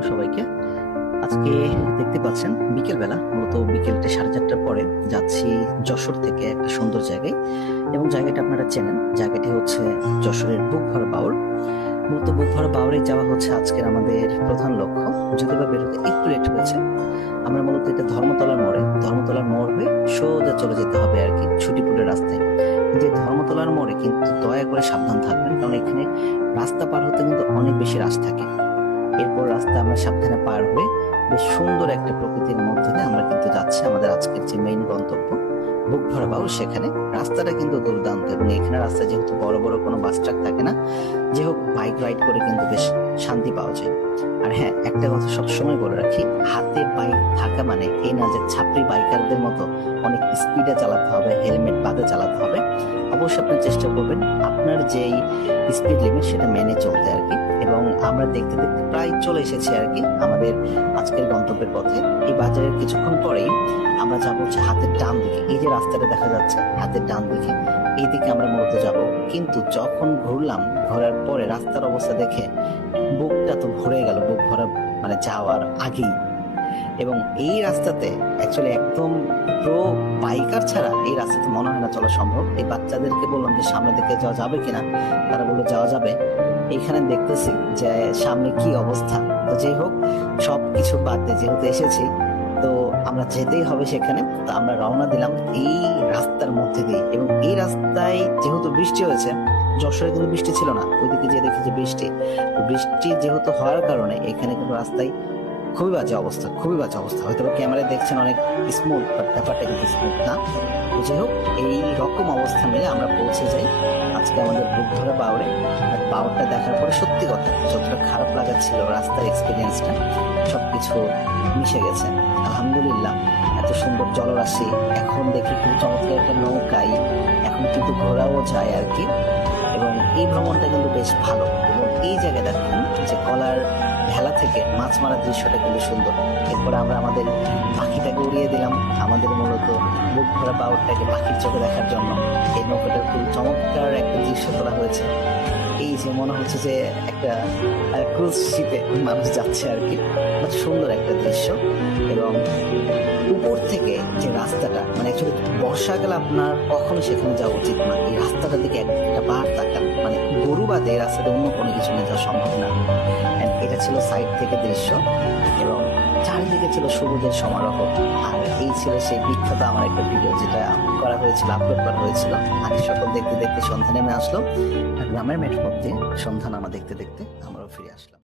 আলাইকুম সবাইকে। আজকে দেখতে পাচ্ছেন বিকেলবেলা, মূলত বিকেলটা 4:30টার পরে যাচ্ছি যশোর থেকে একটা সুন্দর জায়গায়, এবং জায়গাটা আপনারা চেনেন। জায়গাটি হচ্ছে যশোরের বুকভরা বাউল। মূলত বুকভরা বাউলে যাওয়া হচ্ছে আজকের আমাদের প্রধান লক্ষ্য। যদিও বা বেরোতে একটু লেট হয়েছে। আমরা মূলত এটা ধর্মতলার মোড় হয়ে সোজা চলে যেতে হবে আর কি, ছুটিপুরের রাস্তায়। যে ধর্মতলার মোড়ে কিন্তু দয়া করে সাবধান থাকবেন, কারণ এখানে রাস্তা পার হতে কিন্তু অনেক বেশি রাশ থাকে। এরপর রাস্তা আমরা সাবধানে পার হয়ে বেশ সুন্দর একটা প্রকৃতির মধ্যে দিয়ে আমরা কিন্তু যাচ্ছি আমাদের আজকের যে মেইন গন্তব্য বুকভরা বাউল। সেখানে রাস্তাটা কিন্তু দুর্দান্ত, এবং এখানে রাস্তায় যেহেতু বড় বড় কোনো বাস ট্রাক থাকে না, যে হোক বাইক রাইড করে কিন্তু বেশ শান্তি পাওয়া যায়। আর হ্যাঁ, একটা কথা সবসময় বলে রাখি, হাতে বাইক থাকা মানে এই না যে ছাত্রী বাইকারদের মতো অনেক স্পিডে চালাতে হবে, হেলমেট বাদে চালাতে হবে। অবশ্যই আপনার চেষ্টা করবেন আপনার যেই স্পিড লিমিট সেটা মেনে চলতে আর কি। এবং আমরা দেখতে দেখতে প্রায় চলে এসেছি আর কি আমাদের আজকের গন্তব্যের পথে। এই বাজারের কিছুক্ষণ পরেই আমরা যাবো হচ্ছে হাতের ডান দিকে। এই যে রাস্তাটা দেখা যাচ্ছে হাতের ডান দিকে, এই দিকে আমরা মূলত যাব। কিন্তু যখন ঘোরার পরে রাস্তার অবস্থা দেখে বুকটা তো ভরে গেল, বুক ভরা মানে যাওয়ার আগেই। এবং এই রাস্তাতে অ্যাকচুয়ালি একদম প্রো বাইকার ছাড়া এই রাস্তাতে মনে হয় না চলা সম্ভব। এই বাচ্চাদেরকে বললাম যে সামনে দিকে যাওয়া যাবে কিনা, তারা বললো যাওয়া যাবে। এইখানে দেখতেছি যে সামনে কি অবস্থা। তো যাই হোক, সব কিছু বাদ দিয়ে যেহেতু এসেছি, তো আমরা যেতেই হবে সেখানে। তো আমরা রওনা দিলাম এই রাস্তার মধ্যে দিয়ে, এবং এই রাস্তায় যেহেতু বৃষ্টি হয়েছে, যশোরে কিন্তু বৃষ্টি ছিল না, ওইদিকে যে দেখি যে বৃষ্টি, তো বৃষ্টি যেহেতু হওয়ার কারণে এখানে কিন্তু রাস্তায় খুবই বাজে অবস্থা, খুবই বাজে অবস্থা। হয়তো ক্যামেরায় দেখছেন অনেক স্মুথ, বাট ব্যাপারটা কিন্তু স্মুথ না। তো যাই হোক, এই রকম অবস্থা মিলে আমরা পৌঁছে যাই আজকে আমাদের বুকভরা বাউরে। আর বাউরটা দেখার পরে সত্যি কথা যতটা খারাপ লাগাচ্ছিল রাস্তার এক্সপিরিয়েন্সটা, সবকিছু মিশে গেছে। আলহামদুলিল্লাহ, এত সুন্দর জলরাশি, এখন দেখি খুব চমৎকার একটা নৌকায় এখন কিন্তু ঘোরাও যায় আর কি। এবং এই ভ্রমণটা কিন্তু বেশ ভালো। এবং এই জায়গায় দেখেন যে কলার ভেলা থেকে মাছ মারার দৃশ্যটা কিন্তু সুন্দর। এরপরে আমরা আমাদের পাখিটাকে উড়িয়ে দিলাম, আমাদের মূলত বুক ভরা বাউরটাকে পাখির চোখে দেখার জন্য। এই নৌকাটার খুব চমৎকার একটা দৃশ্য তোলা হয়েছে। এই যে মনে হচ্ছে যে একটা ক্রুজ শিপে মানুষ যাচ্ছে আর কি। সুন্দর একটা দৃশ্য। এবং উপর থেকে যে রাস্তাটা, মানে অ্যাকচুয়ালি বর্ষাকালে আপনার কখনো সেখানে যাওয়া উচিত না। এই রাস্তাটা দিকে একটা বার তাকান, মানে গরু বাদে এই রাস্তাতে অন্য কোনো কিছু নিয়ে যাওয়া সম্ভব না। এটা ছিল সাইড থেকে দৃশ্য, এবং চারিদিকে ছিল সবুজের সমারোহ। আর এই ছিল সেই বিখ্যাত আমার একটা ভিডিও, যেটা করা হয়েছিল, আপলোড করা হয়েছিল। আগে সকল দেখতে দেখতে সন্ধ্যা নেমে আসলো, গ্রামের মেঠ পথ দিয়ে সন্ধ্যা নামা দেখতে দেখতে আমরাও ফিরে আসলাম।